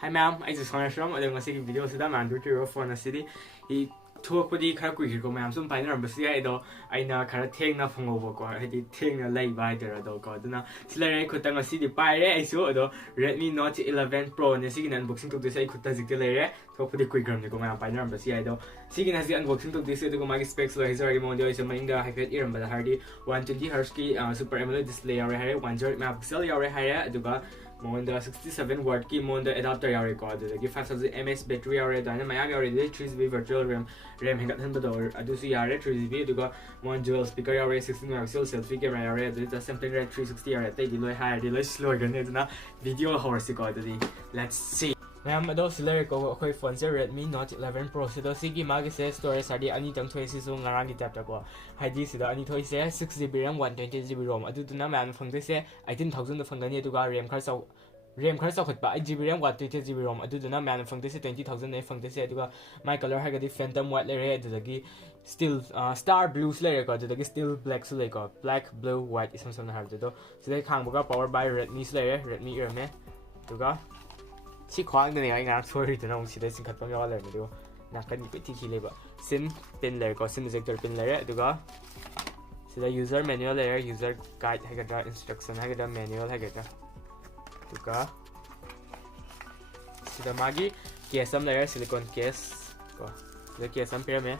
Hi ma'am, I just want to show you a video of my phone. He took the car quick, ma'am. Some pioneer, but see, I know take enough from over. I did take a late by the dog. Slay could see the pirate. I saw Redmi Note 11 Pro and the second unboxing to this. I could take the layer to put the quick room to go my pioneer, but see, I know. Seeing as the unboxing to this, to go my specs, like his remote is a main high-fat ear, but hardy 120Hz Super AMOLED display. 100 megapixel. Monda 67 watt ki monda adapter yare ko adagi 5000 mAh battery yare dana mayam yare 3GB virtual RAM hengat han bador adusu yare 3GB aduga one dual speaker yare 16 megapixel selfie camera yare adu sampling rate 360 yare tai diloi higher diloi slow gane duna video horse ko adadi let's see Ma'am, ado sila ko ako'y phone sa Redmi Note 11 Pro. Sida sige mag-se storage sadi ani tang thoy si so ngarang gi tap ko. Haidi sida ani thoy se 6GB RAM 120GB ROM. Adu tuna ma'am phang de se 18000 da phang gani aduga RAM khar sau khat ba 8GB RAM 120GB ROM. Adu tuna ma'am phang de se 20000 ne phang de se aduga my color hagadi phantom white le re adagi still star blue le ko adagi still black le ko black blue white isam sam na har do. Sida khang boga power by Redmi le Redmi me aduga si khoang de ngai ngang sorry to nong si de sin khat pam yaw le me do na kan ni pe ti le ba sim pin le ko sim ejector pin le aduga sida user manual le user guide ha ga instruction ha ga manual ha ga aduga sida magi case am le silicone case ko sida case am pe me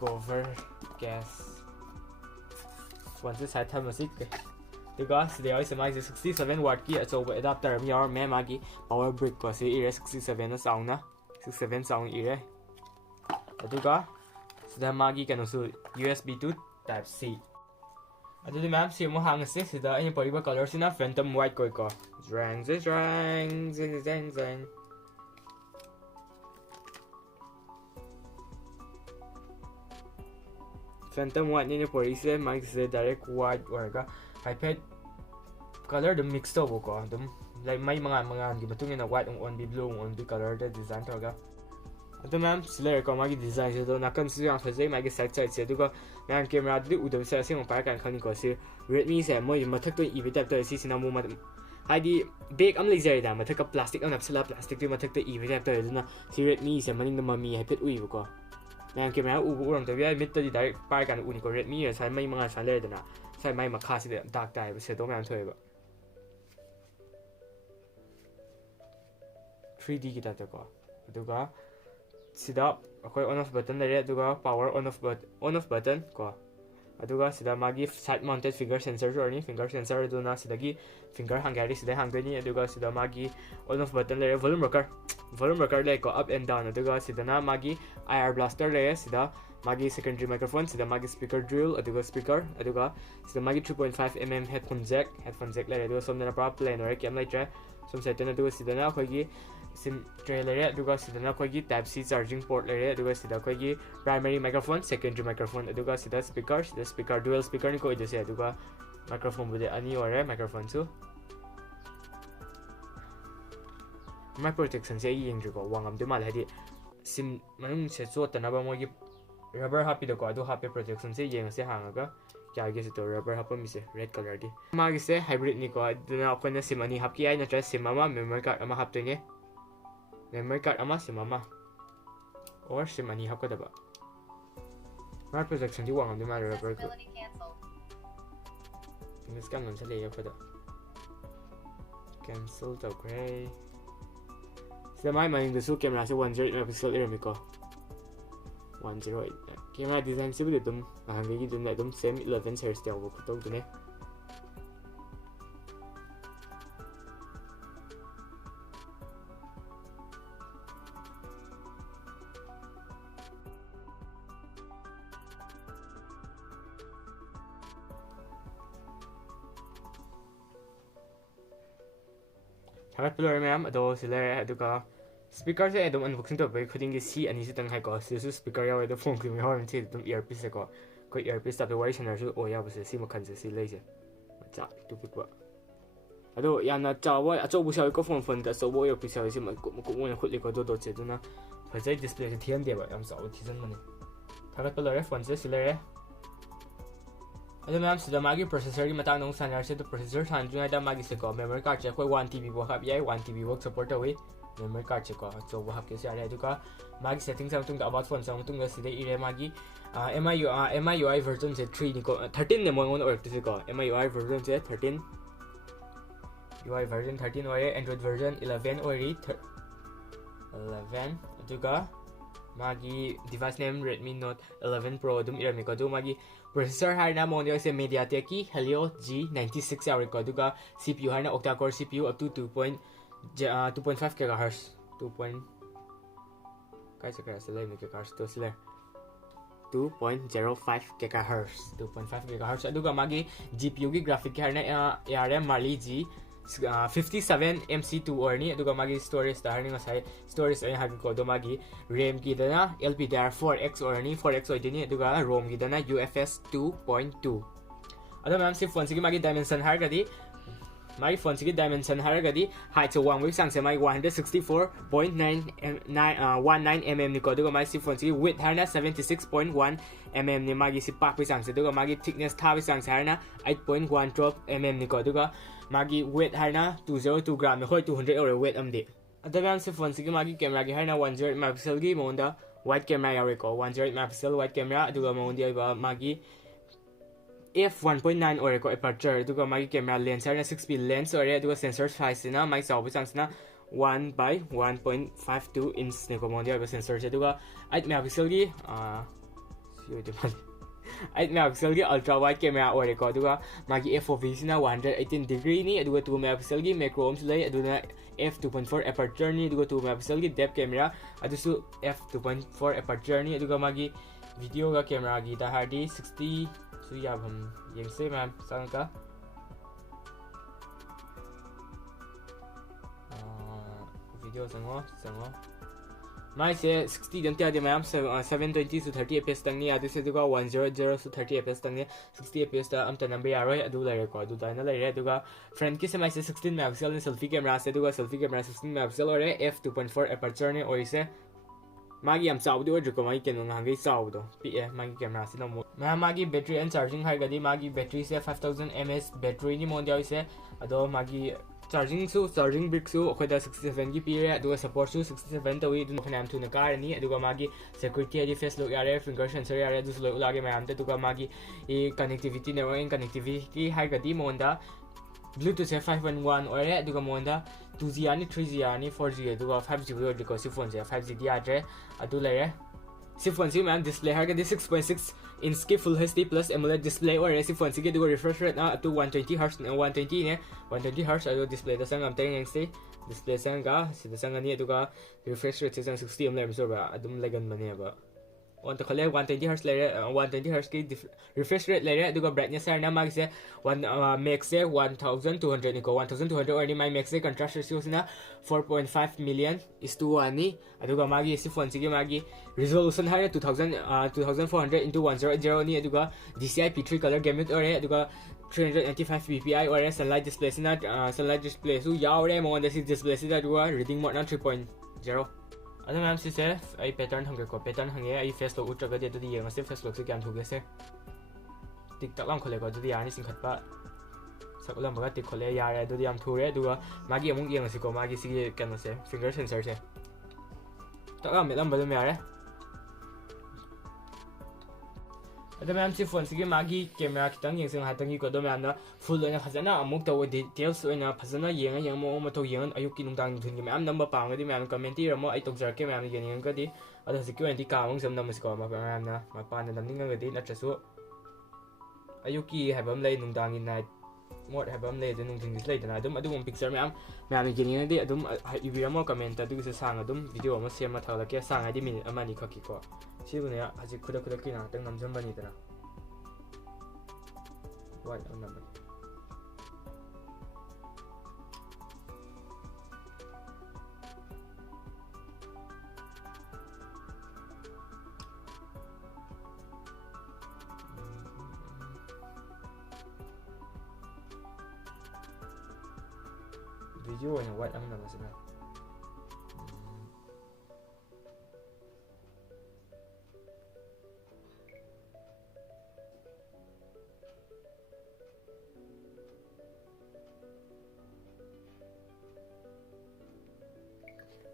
cover case once this had music because they also make 67 watt ki achoba adapter mi or me magi power brick ko si 67 na sound na 67 sound ire aduga sida magi kanu su USB to type C adu di ma'am si mo hang se sida any pariba color sina phantom white ko zang phantom white ni pori se mag se direct white warga iPad color the mix to ko dum like may mga gi batungin na white on bi blue on bi color the design to ga adu ma'am sila ko magi design do na kan siya fa zai magi side se duga man camera di udam sa se mo pa kan khani ko si Redmi se mo mathak to e tap to si sina mo haidi bag am lai jai da mathak plastic am napsala plastic di mathak to e tap to duna si Redmi se maning da mami iPad ui ko man camera u uram to bi mit to di direct pa kan uni ko Redmi sa may mga sa le dana sai mai makha si dark dye ba se do man thoi ba 3D ki ta ko aduga sida akoi on off button le aduga power on off button ko aduga sida magi side mounted finger sensor journey finger sensor do na sida gi finger hangari sida hangani aduga sida magi on off button le volume rocker le ko up and down aduga sida na magi IR blaster le sida magi secondary microphone sida magi speaker drill aduga speaker aduga sida magi 3.5mm headphone jack le aduga somna na pra plain or cam light som set na aduga sida na khoi gi sim tray le aduga sida na khoi gi type C charging port le aduga sida khoi gi primary microphone secondary microphone aduga sida speaker dual speaker ni ko ide se aduga microphone bude ani ore microphone su my protection se yeng ko wangam de mal hadi sim manung se chot na ba mo gi rubber happy the ko happy protection se yeng se hangaga kya ge se to rubber hapa mi se red color di magi se hybrid ni ko duna ko na sim ani hap ki ai na tra sim ama memory card ama hap to nge memory card ama sim ama or sim ani hap ka da ba my protection di wang am de ma rubber ko ini scan non se le ya ko da cancel to gray se mai mai the su camera se 108 megapixel ere mi ko 108 camera design se bude dum hangi gi dum la dum same 11Hz ya wo ko to ne Hagat pillar ma'am ado sila aduga speaker se adum unboxing to bai khuding gi si ani se tang hai ko su speaker ya da phone ki ha mi dum earpiece ko earpiece ta be wire channel su o ya ba se si ma khan se si lei se cha tu pi ko ado ya na cha wa acho bu shai ko phone da so bo earpiece ya se ma ko mo khut li ko do che du na fa sai display se thiam de ba am sa o thi san mani hagat pillar phone se sila अदो ma'am सिदा मागी processor की मतांग नोंग सानर से तो processor सानजुङाइदा मागी से को memory card से कोई 1 TB बो हाप याई 1 TB work support Tawi memory card से को जो वो हाप के से आरे दुका मागी सेटिंग्स हम तुंग about phone sang तुंग सिदे इरे मागी MIUI version से 3 निको 13 ने मोंगन और से को MIUI version से 13 UI version 13 और Android version 11 और 11 दुका मागी device name Redmi Note 11 Pro दुम इरे निको दु मागी processor हारना मोंडियो से MediaTek की Helio G96 यार को दुका CPU हारना Octa-core CPU up to 2.5 GHz 2. कैसे कैसे ले निके GHz तो सिले 2.05 GHz 2.5 GHz अदुगा मागी GPU की ग्राफिक की हारना ARM Mali-G57 MC2 और नी अदुगा मागी स्टोरेज ता हारनी ngасai स्टोरेज अय हागी को दो मागी RAM की दना LPDDR4X और नी 4X और दिनी अदुगा ROM की दना UFS2.2 अदो मैम सिर्फ फोन से की मागी डायमेंशन हार गदी मागी फोन से की डायमेंशन हार गदी हाइट से वांग विक सांग से मागी 164.19 mm नि को अदुगा मागी सिर्फ फोन से की width हारना 76.1 mm नि मागी सि पाक विक सांग से अदुगा मागी थिकनेस था विक सांग से हारना 8.112 mm नि को अदुगा मागी weight हारना 202 ग्राम होय 200 और weight अमदे अदुगा मैम सिर्फ फोन से की मागी कैमरा की हारना 108 मेगापिक्सल की मोंदा वाइड कैमरा यावे को 108 मेगापिक्सल वाइड कैमरा अदुगा मोंदी बा मागी f1.9 और को aperture दुगा मागी कैमरा लेंस है 6p लेंस और दुगा सेंसर साइज से ना माइक साउब चांस ना 1/1.52 इंच ने को मोंडिया सेंसर से दुगा 8 मेगापिक्सल की 8 मेगापिक्सल की अल्ट्रा वाइड कैमरा और को दुगा मागी FOV से ना 118 डिग्री नि दुगा 2 मेगापिक्सल की मैक्रो ओम्स ले दुगा f2.4 aperture नि दुगा 2 मेगापिक्सल की डेप्थ कैमरा अदुसु f2.4 aperture नि दुगा मागी वीडियो का कैमरा की दा हार्डी 60 so yeah हम यंगसे मैम संग का वीडियो संगो माय से 60 जंते दे मैम 720 to 30 fps तंगनी आदि से दुगा 100 to 30 fps तंगनी 60 fps ता अमता नंबर यारोय अदु लरे को अदु दाना लरे दुगा फ्रंट की से माय से 16 मेगापिक्सल ने सेल्फी कैमरा से दुगा सेल्फी कैमरा 16 मेगापिक्सल और f2.4 aperture ने और इसे मागी हम चाउदो और को मागी केनो नहागे चाउदो पीए मागी कैमरा से नमो मागी बैटरी एंड चार्जिंग हाई गदी मागी बैटरी से 5000 mAh बैटरी नि मोंडिया से अदो मागी चार्जिंग ब्रिक सु अखोदा 67 की पीरे अदो सपोर्ट सु 67 तवी दु फनाम थु न कारनी अदो मागी सिक्योरिटी एडी फेस लुक यारे फिंगर सेंसर यारे दुस लुक लागे मैम ते दुगा मागी ए कनेक्टिविटी नेटवर्क कनेक्टिविटी हाई गदी मोंडा Bluetooth से 5.1 और दुगा मोंडा 2G यानी 3G यानी 4G दुगा 5G और दुगा सी फोन से 5G दिया रे अदु ले सी फोन से मैम डिस्प्ले है के 6.6 इंच की full HD plus AMOLED display और सी फोन से के दुगा रिफ्रेश रेट ना तो 120 Hz 120 ने 120 Hz अदु डिस्प्ले द संग अमते यंग से डिस्प्ले संग का सी द संग नि दुगा रिफ्रेश रेट 660 एम लेम सोबा अदुम लगन बने बा on to collect 120 Hz layer 120 Hz की refresh rate layer दुगा brightness है ना मार्क से 1 max से 1200 निको 1200 और नि माई max से contrast ratio से ना 4.5 million is to 1 नि दुगा मागी इसी फोन से की मागी resolution है 2400 into 100 नि दुगा DCI P3 color gamut और दुगा 395 ppi और sunlight display से ना sunlight display सु याव रे मोन दिस display से दुगा reading mode ना 3.0 अदो मैम से आई पैटर्न हंगे को पैटर्न हंगे आई फेस लॉक उठ्रगा दे तो ये मसे फेस लॉक से क्या थोगे से टिक टक लाम खोले को तो यानी सिंखटपा सकलम बगा टिक खोले यारे तो याम थोरे दुगा मागी अमुक येंग से को मागी सी कैन से फिंगर सेंसर से तक मेलम बदम यारे अदो मैम से फोन से मागी कैमरा खितंग येंग हातंगी को दो मैम ना फुल ओना फजना अमुक तो डिटेल्स ओना फजना येंग मो मतो येंग अयुकी नुंदांग थुनगी मैम नंबर पांगदी मैम कमेंटी रमो आई तोजरके मैम येंग गदी अदो सिक्योरिटी कामंग सम नमस को मैम ना मपान नमनिंग गदी नत्रसु अयुकी हैबम ले नुंदांगी नाइट मोड हैबम ले द नुंथिंग दिस लेदना अदुम अदुम पिक्चर मैम येंग दे अदुम इबिरमो कमेंट अदुग से सांग अदुम वीडियो अमा सेम मा थालके सांग आदि मिनिट अमानी खकी को सिबुने हजि खुदा की ना तंग नमजम बनी दना वाइट ऑन नंबर वीडियो ओना वाइट ऑन नंबर से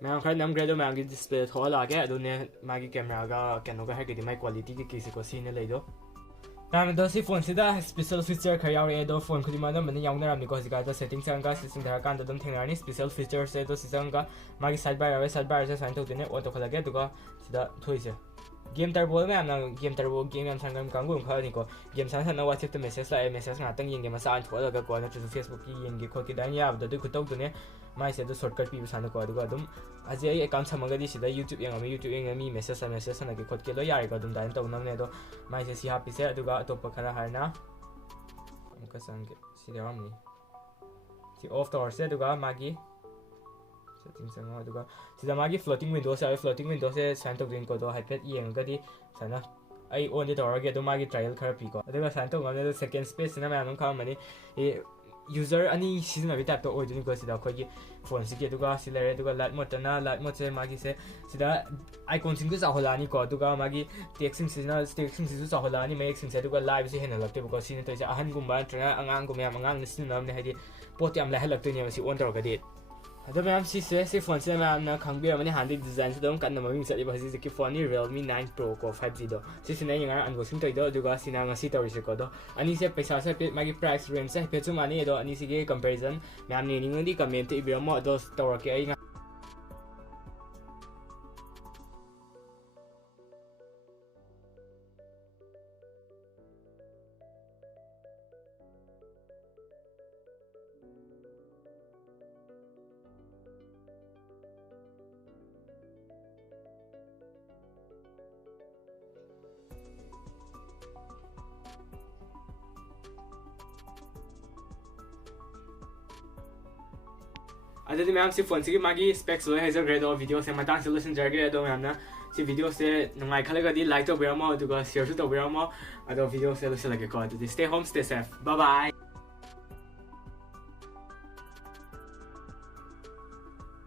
मैम खर नमग्रे दो मैम की डिस्प्ले थोड़ा लागे अदुने मागी कैमरा का कैनो का है कि माई क्वालिटी की किसी को सीने ले दो मैम दो सी फोन सिदा स्पेशल फीचर खर यावे दो फोन खुदी मादम बने यावना को जिका सेटिंग संगा सिस्टम धरा कान दम थेंगानी स्पेशल फीचर से दो सिस्टम का मागी साइड बार से साइन तो देने ऑटो खलागे दुगा सिदा थोइसे गेम टर्बो मैम ना गेम टर्बो गेम याम संगम कांगु खरनी को गेम सान सान WhatsApp तो मैसेज लाए मैसेज नातंग येंगे मसा आन थोलगा को ना Facebook की येंगे खो की दान याब दु खुतौ दुने माइ से दो शॉर्टकट पी सान को दुगा दुम अजे आई अकाउंट समगदी सिदा YouTube येंगे मैसेज सान के खोट के लो यारे को दुम दान तो नमने दो माइ से सी हापी से दुगा टॉप खरा हारना अमुका संगे सिदा हमनी सी ऑफ टॉर से दुगा मागी सेटिंग संगा दुगा सिदा मागी फ्लोटिंग विंडो से साइन तो दिन को दो हाइपेड येंगदी सना आई ऑन दे तौरगे दो मागी ट्रायल खरा पी को अदुगा साइन तो गने सेकंड स्पेस ना मैम खा मनी ए यूजर अनि सीजन टाइप तो ओइदुनि को सिदा खोगी फोन सिके दुगा सिलेरे दुगा लाइट मोड से मागी से सिदा आइकॉन सिंग चाहोलानी को दुगा मागी टेक्सिंग सिजु चाहोलानी मेक सिंग से दुगा लाइव से हेन लगते को सिने तो अहन गुम्बा ट्रेना अंगांग गुम याम अंगांग निसिन नाम ने हाइदि पोट याम लाइ हलक्तोनि मसी ऑन तौरगदि अदो मैम सी फोन से मैम ना खंगबे मने हांदि डिजाइन से दम कन्न ममिंग चली बसी के फोन नि Realme 9 Pro को 5G दो सिने यंगा अनबॉक्सिंग तोइदो दुगा सिना ngasi तौरिसे को दो अनि से पैसा से पे मागी प्राइस रेंज से पे चुमानी दो अनि सिगे कंपैरिजन मैम ने निंगदि कमेंट इबिरमो दो तौरके आई अदि मैम से फोन से मागी स्पेक्स लो हैजर ग्रेड और वीडियो से मतांग से लिसन जरगे दो मैम ना सी वीडियो से नंगाई खलगदी लाइक तो बिरमो दुगा शेयर तो बिरमो अदो वीडियो से लिसन लगे को अदि stay home stay safe bye bye